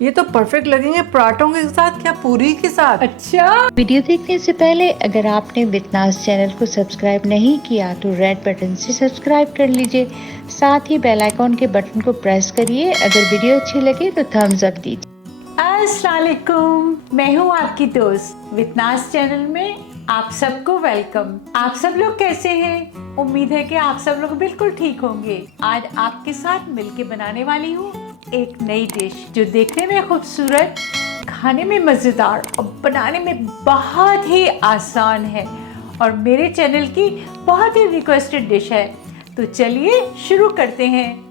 ये तो परफेक्ट लगेंगे पराठों के साथ, क्या पूरी के साथ। अच्छा, वीडियो देखने से पहले अगर आपने विथनाज चैनल को सब्सक्राइब नहीं किया तो रेड बटन से सब्सक्राइब कर लीजिए, साथ ही बेल आइकॉन के बटन को प्रेस करिए। अगर वीडियो अच्छी लगे तो थम्स अप दीजिए। अस्सलाम वालेकुम, मैं हूँ आपकी दोस्त विथनाज चैनल में आप सबको वेलकम। आप सब लोग कैसे हैं? उम्मीद है कि आप सब लोग बिल्कुल ठीक होंगे। आज आपके साथ मिलके बनाने वाली हूँ एक नई डिश जो देखने में खूबसूरत, खाने में मज़ेदार और बनाने में बहुत ही आसान है और मेरे चैनल की बहुत ही रिक्वेस्टेड डिश है। तो चलिए शुरू करते हैं।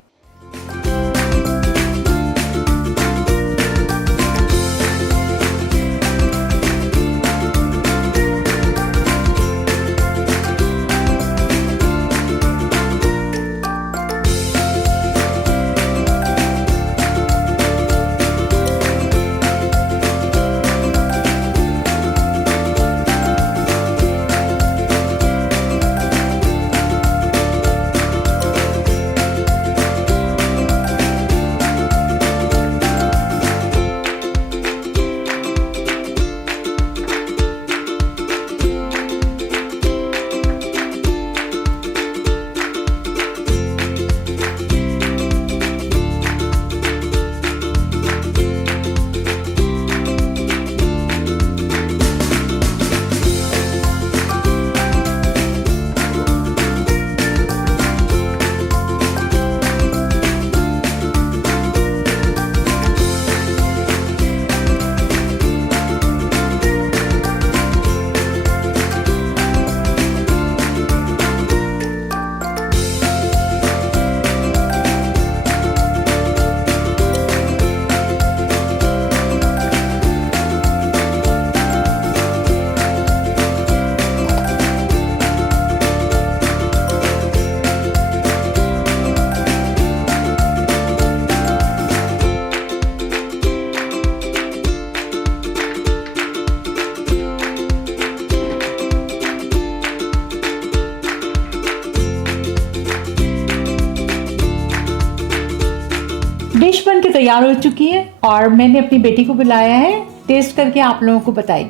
डिश बन के तैयार हो चुकी है और मैंने अपनी बेटी को बुलाया है, टेस्ट करके आप लोगों को बताएगी।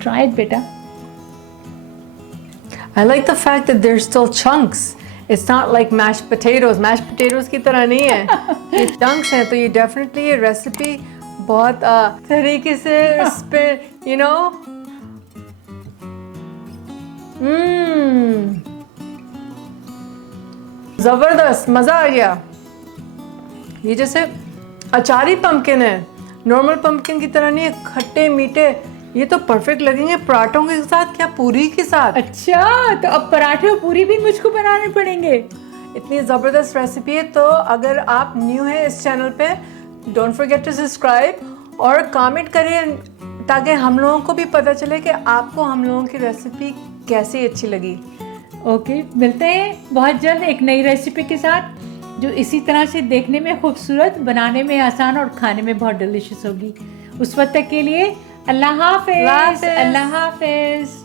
ट्राई इट बेटा। I like the fact that there's still chunks. It's not like mashed potatoes. Mashed potatoes की तरह नहीं है, ये chunks हैं। तो ये definitely ये रेसिपी बहुत तरीके से इस पे जबरदस्त, मजा आ गया। ये जैसे अचारी पंपकिन है, नॉर्मल पंपकिन की तरह नहीं है, खट्टे मीठे। ये तो परफेक्ट लगेंगे पराठों के साथ, क्या पूरी के साथ। अच्छा, तो अब पराठे और पूरी भी मुझको बनाने पड़ेंगे। इतनी ज़बरदस्त रेसिपी है। तो अगर आप न्यू हैं इस चैनल पे, डोंट फॉरगेट टू सब्सक्राइब और कमेंट करिए ताकि हम लोगों को भी पता चले कि आपको हम लोगों की रेसिपी कैसी अच्छी लगी। ओके, मिलते हैं बहुत जल्द एक नई रेसिपी के साथ जो इसी तरह से देखने में खूबसूरत, बनाने में आसान और खाने में बहुत डिलीशियस होगी। उस वक्त तक के लिए अल्लाह हाफिज़। अल्लाह हाफिज़।